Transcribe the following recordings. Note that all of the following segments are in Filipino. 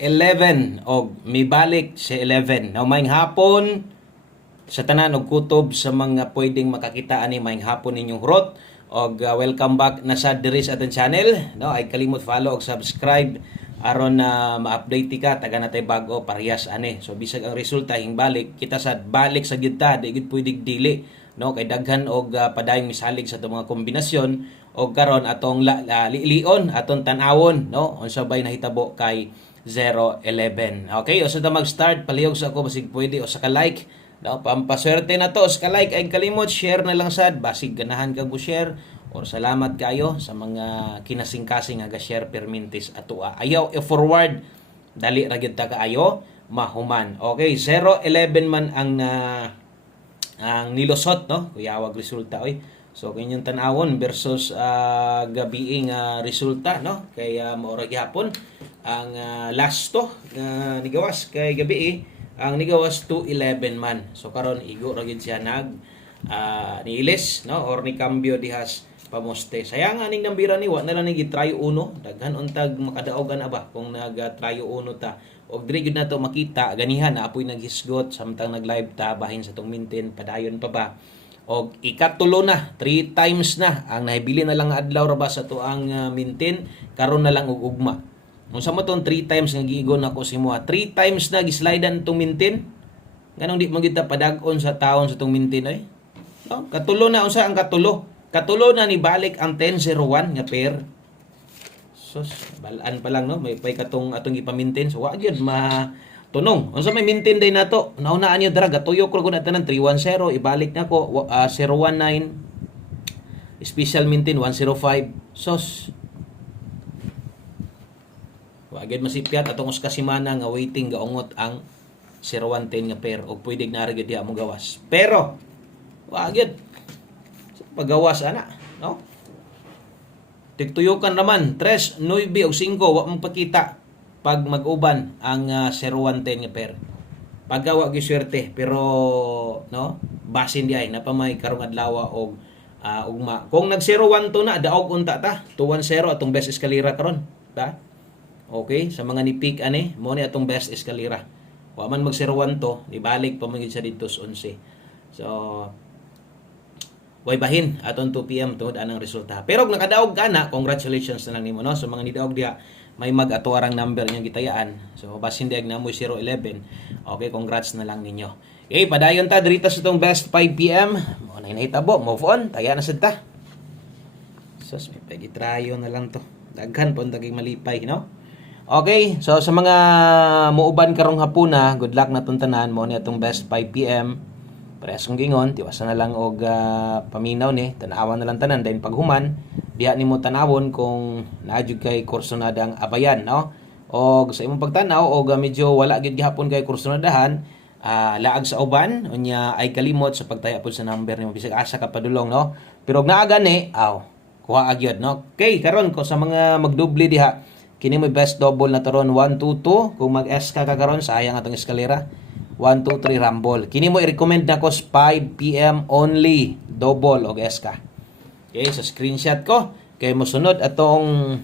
11 og mibalik si 11. Now maing hapon. Sa tanan og kutob sa mga pwedeng makakita ani maing hapon ninyong hurot og uh, welcome back na sa diri sa aton channel. No ay kalimot follow og subscribe. Aron na ma-update ka taga natay bago parehas ani. So bisag ang resulta hingbalik kita sa balik sa gyud ta di gyud pwedeng dili. No kay daghan og uh, padayong misalig sa mga kombinasyon. Og karon atong la, la, lion aton tan-awon. No unsa bay nahitabo kay 011 okay o sa ta mag-start palihog sa ako basig pwede o sa ka-like. No pampaswerte na to sa ka-like ay kalimot share na lang sad. Basig ganahan kag share or salamat kayo sa mga kinasing-kasing nga share permintis atua ayaw i-forward dali ra gyud ta kaayo mahuman. Okay 011 man ang uh, ang nilusot no? Kuyawag resulta oy. So kanyang tanawon versus uh, gabiing uh, resulta no? Kay uh, maura gyapon ang uh, last to uh, nigawas kay gabi eh, ang nigawas 211 man. So karon igo ra gyud siya nag uh, niilis no? Or ni cambio dihas pamoste. Sayang aning nambira ni wa na lang ni try uno. Daghan untag makadaogan aba kung nag uh, try uno ta. Og diri gyud nato makita. Ganihan na apoy naghisgot samtang nag live ta bahin sa tong mintin padayon pa ba? Og ikatulo na three times na ang nahibili na lang adlaw ra ba sa to ang uh, mintin. Karon na lang og ugma Unsa mo tong three times nga giigon ako si mo? Three times na gislidean tong mintin. Ganong di mo kita padag-on sa taon sa tong mintin ay. No? Katulo na unsa ang katulo? Katulo na ni balik ang 1001 nga pair. Sus, balaan pa lang no, may pay katong atong ipamintin. So wa gyud ma tunong. Unsa may mintin day nato? Naunaan niyo dara gatuyo ko na tanan 310 ibalik na ko uh, 019 special mintin 105. Sus, Wagid masipyat atong us kasimana nga waiting gaungot ang 0110 nga pair og pwede na gyud diha mo gawas. Pero wagid pagawas ana, no? Tigtuyukan naman 3, 9 og 5 wa mong pakita pag mag-uban ang uh, 0110 nga pair. Paggawa gyud swerte pero no, basin di ay napamay karong adlaw og uh, ugma. Kung nag 01 to na daog unta ta, 210 atong best eskalera karon, ta? Okay, sa mga nipik ani, mo ni atong best eskalera. Wa man mag 01 to, ibalik pa man sa dito sa 11. So way bahin aton 2 PM tungod anang resulta. Pero kung nakadaog ka congratulations na lang nimo no. So mga nidaog diha may mag-atuarang number niyo gitayaan. So basin diag na mo 011. Okay, congrats na lang ninyo. Okay, padayon ta dito sa tong best 5 PM. Mo na nahitabo, move on, taya na sad ta. Sus, may pagi-tryo na lang to. Daghan po ang daging malipay, no? Okay, so sa mga muuban karong hapuna, good luck na tanan mo ni best 5 PM. Presong gingon, tiwasan na lang og uh, paminaw ni, tanawan na lang tanan dahil paghuman, diha nimo tanawon kung naadjud kay kursonadang abayan, no? Og sa imong pagtanaw og uh, medyo wala gid gihapon kay kursonadahan, uh, laag sa uban unya ay kalimot sa pagtaya pod sa number nimo bisag asa ka padulong, no? Pero og naa gani, aw, kuha agyod, no? Okay, karon ko sa mga magdoble diha, Kini mo best double na taron 1 2 2 kung mag-S ka kagaron sayang atong eskalera. 1 2 3 rumble. Kini mo i-recommend nako 5 PM only double og S ka. Okay, so screenshot ko kay mo sunod atong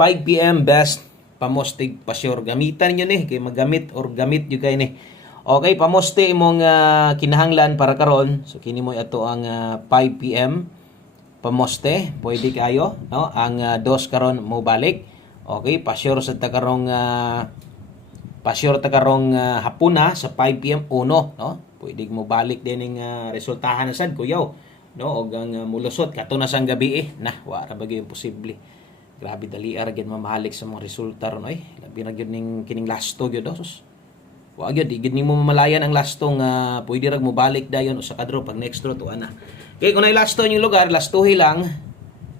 5 PM best pamostig pa sure gamitan niyo ni kay magamit or gamit jud kay ni. Okay, pamoste imong uh, kinahanglan para karon. So kini mo ato ang uh, 5 PM pamoste, pwede kayo, no? Ang uh, dos karon mo balik. Okay, pasyur sa takarong uh, pasyur takarong uh, hapuna sa 5 PM uno, no? Pwede mo balik din ng uh, resultahan na sad kuyaw, no? Og ang uh, mulusot kato na sang gabi eh. Nah, wa ra bagay imposible. Grabe dali ara gyud mamahalik sa mga resulta ron oy. Labi na gyud ning kining lasto gyud dos. Wa gyud igid nimo mamalayan ang lasto nga uh, pwede rag mo balik dayon usa ka draw pag next draw to ana. Kaya kung nailasto yung lugar, lastuhi lang,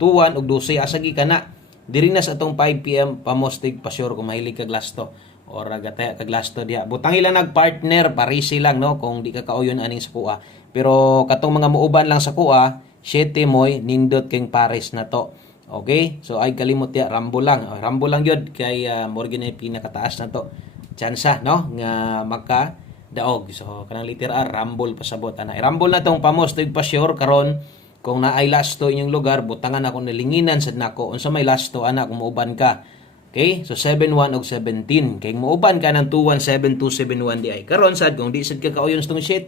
2-1 ug 12 asagi ka na. Diri na sa atong 5 PM pamostig pa sure kung mahilig kag lasto or gataya kag lasto diha. Butang ilang nagpartner parisi lang no kung di ka kauyon aning sa kuha. Pero katong mga muuban lang sa kuha, 7 moy nindot king pares na to. Okay? So ay kalimot ya rambo lang. Rambo lang gyud kay uh, Morgan ay pinakataas na to. Tsansa no nga magka daog. So kanang liter R rumble pasabot ana. Rumble na tong pamos tig pa sure karon kung naay lasto inyong lugar butangan ako nalinginan sad nako unsa may lasto ana kung muuban ka Okay? So 71 og 17. Kay muuban ka ng 217271 di ay. Karon sad kung di sad ka kauyon sa tong 7,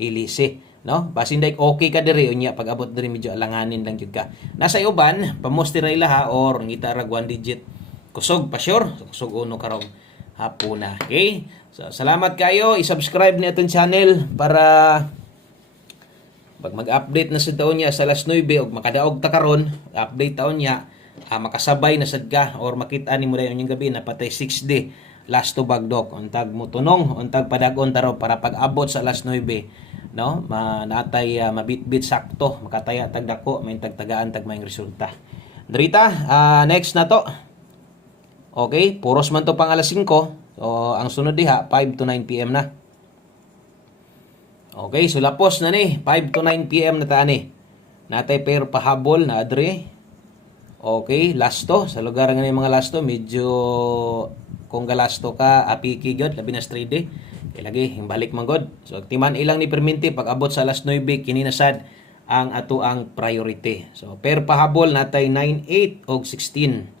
ilisi. No? Basin dai okay ka diri unya pag abot diri medyo alanganin lang jud ka. Nasa uban, pamosti ra ilaha or ngita ra one digit. Kusog pa sure. Kusog uno karong hapuna. Okay? So salamat kayo. I-subscribe ni atong channel para pag mag-update na sa taon niya sa alas 9 o makadaog ta karon, update taon niya, ah, makasabay na sad ka or makita ni mo dayon yung gabi na patay 6 day last to bagdok untag mo tunong untag padagon taro para pag abot sa alas 9 no ma natay ah, mabitbit sakto makataya tag dako may tagtagaan tag may resulta Drita, ah, next na to. Okay, puros man to pang alas 5. So, ang sunod diha, 5 to 9 p.m. na. Okay, so lapos na ni. 5 to 9 p.m. na ta ni. Natay pair pahabol na adre. Okay, lasto. Sa lugar nga mga lasto, medyo kung galasto ka, apiki gyud labi na straight day. Kay lagi, yung balik man god. So, timan ilang ni perminti, pag abot sa alas 9, kininasad ang ato ang priority. So, pair pahabol natay 9, 8 o 16.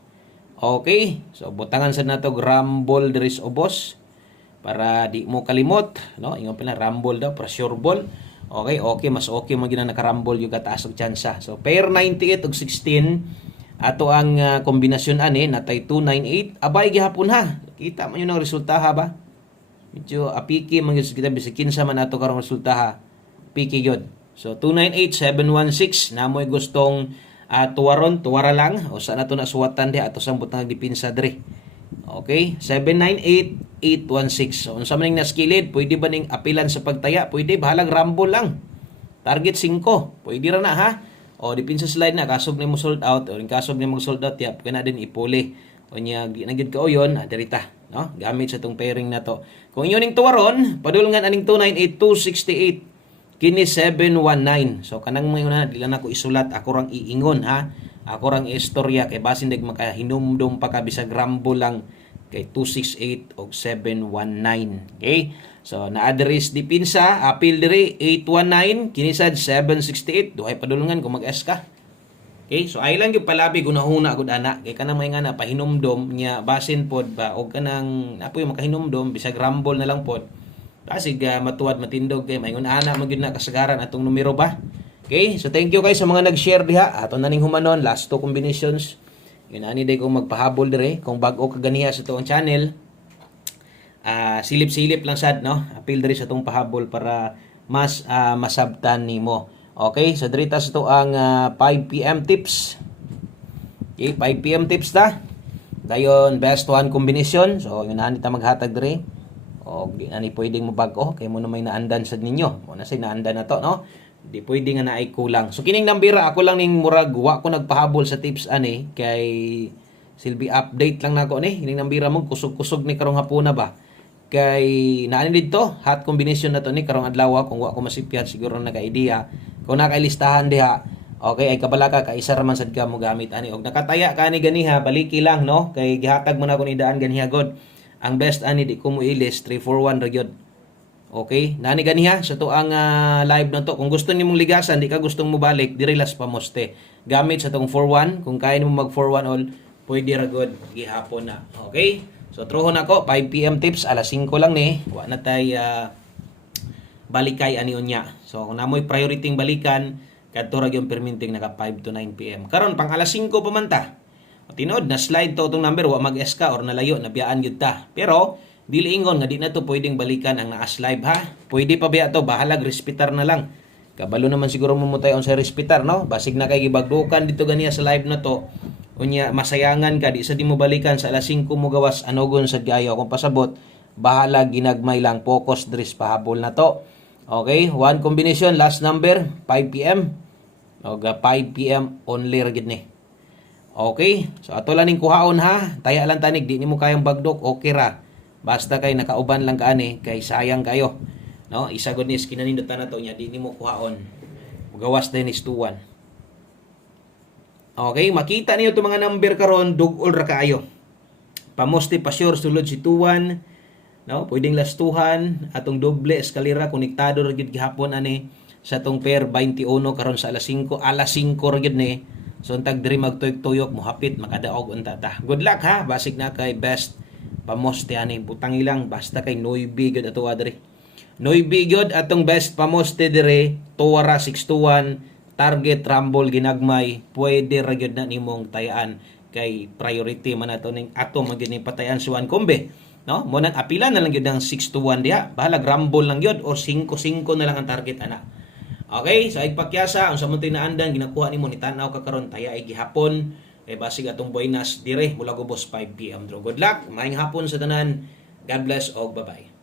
Okay, so butangan sa nato rumble diri sa ubos para di mo kalimot, no? Ingon pala rumble daw, pressure ball. Okay, okay, mas okay mo gina nakarumble yung kataas og tsansa. So pair 98 ug 16 ato ang ah, kombinasyon ani natay 298. Abay gihapon ha. Kita man yun ang resulta ha ba? Medyo apiki man gyud kita bisag kinsa man ato karong resulta ha. Piki gyud. So 298 716 namoy gustong uh, tuwaron, tuwara lang o sa nato nasuwatan di ato sambot nga dipinsa diri. Okay? 798-816. So, unsa man ning naskilid, pwede ba ning apilan sa pagtaya? Pwede, bahalang rumble lang. Target 5. Pwede ra na ha. O, dipin sa slide na, kasog ni mo sold out, o kasog ni mo sold out, yap, kaya na din ipuli. O niya, nagid ka o yun, adirita. No? Gamit sa tong pairing na to. Kung inyo ning tuwaron, padulungan aning 298-268. Kini 719. So kanang mga na dila na ko isulat ako rang iingon ha. Ako rang istorya kay basin dag makahinumdum pa ka bisag rambo lang kay 268 og 719. Okay? So na-address di pinsa appeal diri 819 kinisad 768 duhay padulungan kung mag-S ka. Okay? So ay lang yung palabi kung nahuna gud ana kay kanang may nga na pahinumdom nya basin pod ba og kanang apoy makahinumdom bisag rumble na lang pod. Kasi uh, matuwad matindog kay mayngon ana man gyud na kasagaran atong numero ba. Okay? So thank you guys sa mga nag-share diha. Ato na ning humanon last two combinations. Yun ani day kong magpahabol dire kung bag-o ka ganiha sa tuong channel. Ah, silip-silip lang sad no. Appeal diri sa tong pahabol para mas ah, masabtan nimo. Okay? So diri ta sa to ang ah, 5 PM tips. Okay, 5 PM tips ta. Dayon best one combination. So yun ani ta maghatag diri o di na ni pwedeng mabag-o kay mo na may naandan sad ninyo. Mo na say naandan na to no? Di pwede nga na ay kulang. So kining nambira ako lang ning murag wa ko nagpahabol sa tips ani kay silbi update lang nako ni. Kining nambira mo kusog-kusog ni karong hapuna ba? Kay naani dito hot combination na to ni karong adlaw kung wa ko masipyat siguro naka idea kung nakailistahan diha Okay, ay kabalaka ka isa ra man sad ka mo gamit ani. Og nakataya ka ni ganiha baliki lang no? Kay gihatag mo na ko ni daan ganiha god ang best ani di ko mo ilis 341 ra gyud. Okay? Nani ganiha sa to ang ah, live na to. Kung gusto nimong ligasan di ka gustong mo balik diri las pamoste gamit sa tong 41 kung kaya nimo mag 41 all pwede ra gyud gihapon na. Okay? So trohon ako. 5 pm tips alas 5 lang ni. Wa na tay ah, balikay ani unya. So kung namoy priority balikan kadto ra gyud perminting naka 5 to 9 pm karon pang alas 5 pa man ta Tinod na slide to itong number wa mag-SK or nalayo nabiyaan gyud ta. Pero dili ingon nga di na to pwedeng balikan ang naas live ha. Pwede pa biya to bahalag respetar na lang. Kabalo naman siguro mamutay on sa respetar no. Basig na kay gibagdukan dito ganiya sa live na to. Unya masayangan ka di sa di mo balikan sa alas 5 mo gawas anogon sa gayo kung pasabot bahala ginagmay lang focus dress pahabol na to. Okay, one combination last number 5 PM. Og 5 PM only ra gid ni. Okay? So ato lang ning kuhaon ha. Taya lang tanig di nimo kayang bagdok okay ra. Basta kay nakauban lang kaani kay sayang kayo. No, isa gud ni kinanindot na to nya di nimo kuhaon. Gawas din is tuwan. Okay, makita niyo to mga number karon dugol ra kaayo. Pamoste pa sure sulod si tuwan. No, pwedeng lastuhan atong doble eskalera konektado ra gyud gihapon ani sa tong pair 21 karon sa alas 5 alas 5 ra gyud ni So untag diri magtuyok-tuyok mohapit makadaog unta ta. Good luck ha. Basig na kay best. Pamoste ani butang ilang. Basta kay Noibi gyud ato diri. Noibi gyud atong best pamoste diri. Tuwara 621 target rumble ginagmay. Pwede ra gyud na nimong tayaan. Kay priority man ato ning ato magyud ning patayan suwan kombe no? Mo nang apila na lang gyud ang 6 to 1 diha. Bahala rumble lang gyud or 5-5 na lang ang target ana Okay, sa igpakyasa, ang sa mo tinaandan, ginakuha ni mo ni tanaw ka karon taya ay gihapon, kay basig atong buenas dire mula gubos 5 p.m. Good luck, maayong hapon sa tanan. God bless og bye-bye.